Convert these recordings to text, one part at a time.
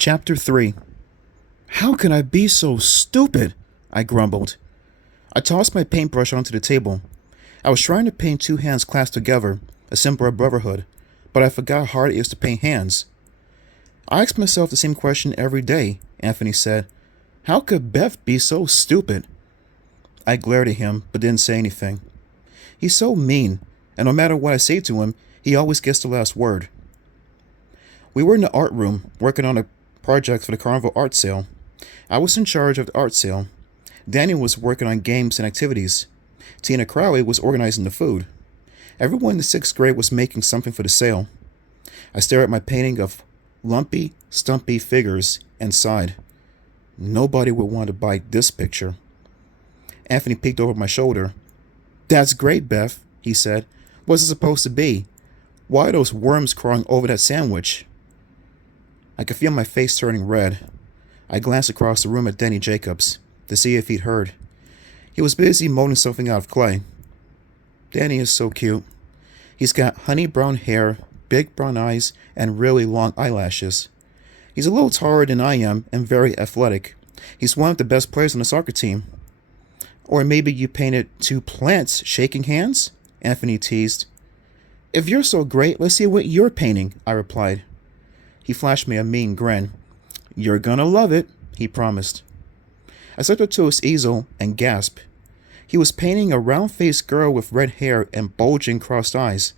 Chapter 3. How can I be so stupid? I grumbled. I tossed my paintbrush onto the table. I was trying to paint two hands clasped together, a symbol of brotherhood, but I forgot how hard it is to paint hands. I ask myself the same question every day, Anthony said. How could Beth be so stupid? I glared at him, but didn't say anything. He's so mean, and no matter what I say to him, he always gets the last word. We were in the art room, working on a project for the Carnival art sale. I was in charge of the art sale. Daniel was working on games and activities. Tina Crowley was organizing the food. Everyone in the 6th grade was making something for the sale. I stared at my painting of lumpy, stumpy figures and sighed. Nobody would want to buy this picture. Anthony peeked over my shoulder. That's great, Beth, he said. What's it supposed to be? Why are those worms crawling over that sandwich? I could feel my face turning red. I glanced across the room at Danny Jacobs to see if he'd heard. He was busy molding something out of clay. Danny is so cute. He's got honey brown hair, big brown eyes, and really long eyelashes. He's a little taller than I am and very athletic. He's one of the best players on the soccer team. Or maybe you painted two plants shaking hands? Anthony teased. If you're so great, let's see what you're painting, I replied. He flashed me a mean grin. You're gonna love it, he promised. I stepped up to his easel and gasped. He was painting a round-faced girl with red hair and bulging crossed eyes.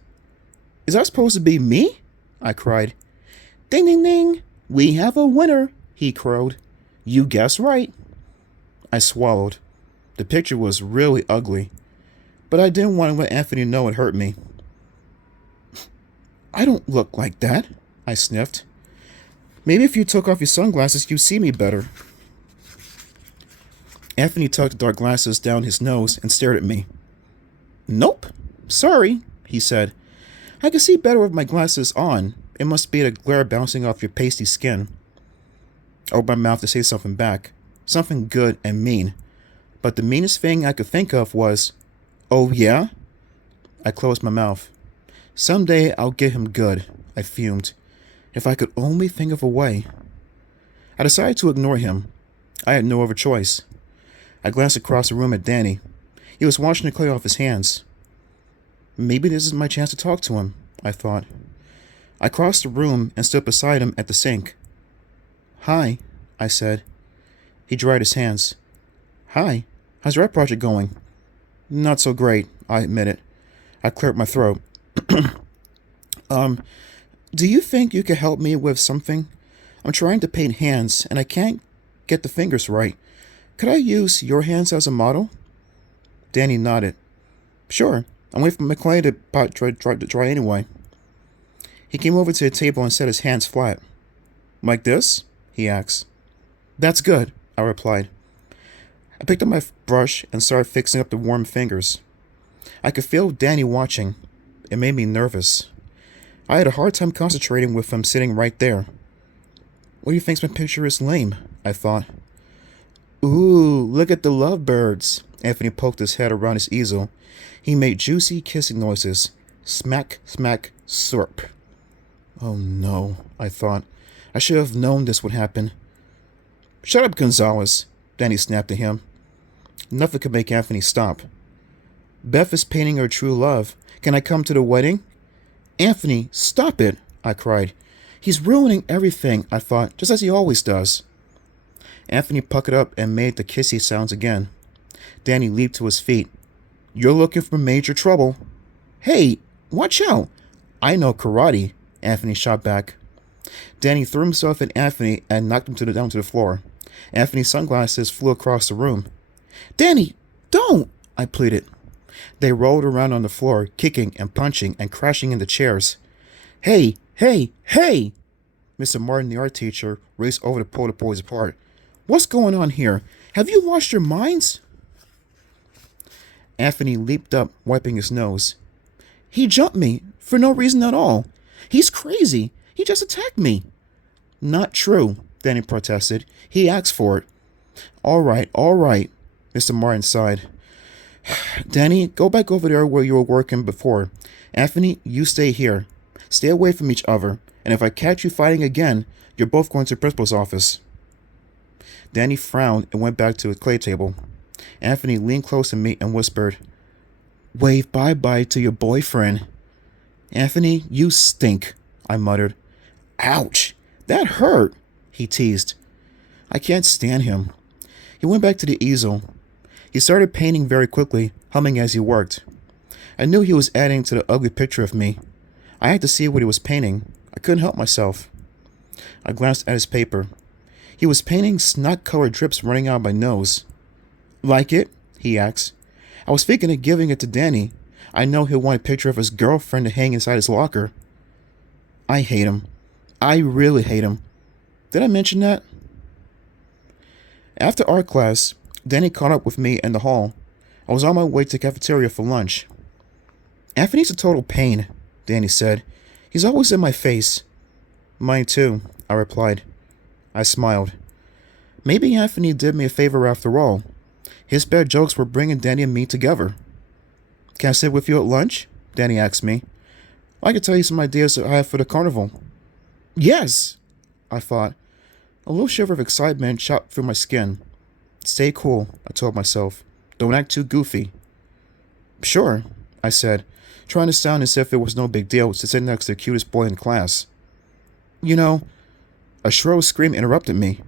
Is that supposed to be me? I cried. Ding, ding, ding! We have a winner, he crowed. You guessed right. I swallowed. The picture was really ugly, but I didn't want to let Anthony know it hurt me. I don't look like that, I sniffed. Maybe if you took off your sunglasses, you'd see me better. Anthony tucked the dark glasses down his nose and stared at me. Nope. Sorry, he said. I can see better with my glasses on. It must be the glare bouncing off your pasty skin. I opened my mouth to say something back. Something good and mean. But the meanest thing I could think of was, oh yeah? I closed my mouth. Someday I'll get him good, I fumed. If I could only think of a way. I decided to ignore him. I had no other choice. I glanced across the room at Danny. He was washing the clay off his hands. Maybe this is my chance to talk to him, I thought. I crossed the room and stood beside him at the sink. Hi, I said. He dried his hands. Hi, how's your art project going? Not so great, I admitted. I cleared my throat. Do you think you could help me with something? I'm trying to paint hands, and I can't get the fingers right. Could I use your hands as a model? Danny nodded. Sure, I'm waiting for my clay to dry anyway. He came over to the table and set his hands flat. Like this? He asked. That's good, I replied. I picked up my brush and started fixing up the warm fingers. I could feel Danny watching. It made me nervous. I had a hard time concentrating with him sitting right there. What do you think's my picture is lame? I thought. Ooh, look at the lovebirds. Anthony poked his head around his easel. He made juicy kissing noises. Smack, smack, slurp. Oh no, I thought. I should have known this would happen. Shut up, Gonzalez, Danny snapped at him. Nothing could make Anthony stop. Beth is painting her true love. Can I come to the wedding? Anthony, stop it, I cried. He's ruining everything, I thought, just as he always does. Anthony puckered up and made the kissy sounds again. Danny leaped to his feet. You're looking for major trouble. Hey, watch out. I know karate, Anthony shot back. Danny threw himself at Anthony and knocked him down to the floor. Anthony's sunglasses flew across the room. Danny, don't, I pleaded. They rolled around on the floor, kicking and punching and crashing into chairs. Hey, hey, hey! Mr. Martin, the art teacher, raced over to pull the boys apart. What's going on here? Have you lost your minds? Anthony leaped up, wiping his nose. He jumped me, for no reason at all. He's crazy. He just attacked me. Not true, Danny protested. He asked for it. All right, Mr. Martin sighed. Danny, go back over there where you were working before. Anthony, you stay here. Stay away from each other, and if I catch you fighting again, you're both going to the principal's office. Danny frowned and went back to his clay table. Anthony leaned close to me and whispered, "Wave bye-bye to your boyfriend." "Anthony, you stink," I muttered. "Ouch! That hurt," he teased. I can't stand him. He went back to the easel. He started painting very quickly, humming as he worked. I knew he was adding to the ugly picture of me. I had to see what he was painting. I couldn't help myself. I glanced at his paper. He was painting snot-colored drips running out of my nose. "Like it?" he asked. I was thinking of giving it to Danny. I know he'll want a picture of his girlfriend to hang inside his locker. I hate him. I really hate him. Did I mention that? After art class, Danny caught up with me in the hall. I was on my way to the cafeteria for lunch. "Anthony's a total pain," Danny said. "He's always in my face." "Mine too," I replied. I smiled. Maybe Anthony did me a favor after all. His bad jokes were bringing Danny and me together. "Can I sit with you at lunch?" Danny asked me. "I could tell you some ideas that I have for the carnival." "Yes!" I thought. A little shiver of excitement shot through my skin. "Stay cool," I told myself. "Don't act too goofy." "Sure," I said, trying to sound as if it was no big deal to sit next to the cutest boy in class. "You know," a shrill scream interrupted me.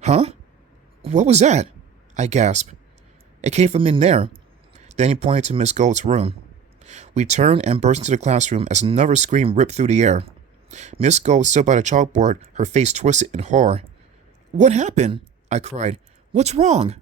"Huh? What was that?" I gasped. "It came from in there." Then he pointed to Miss Gold's room. We turned and burst into the classroom as another scream ripped through the air. Miss Gold stood by the chalkboard, her face twisted in horror. "What happened?" I cried. "What's wrong?"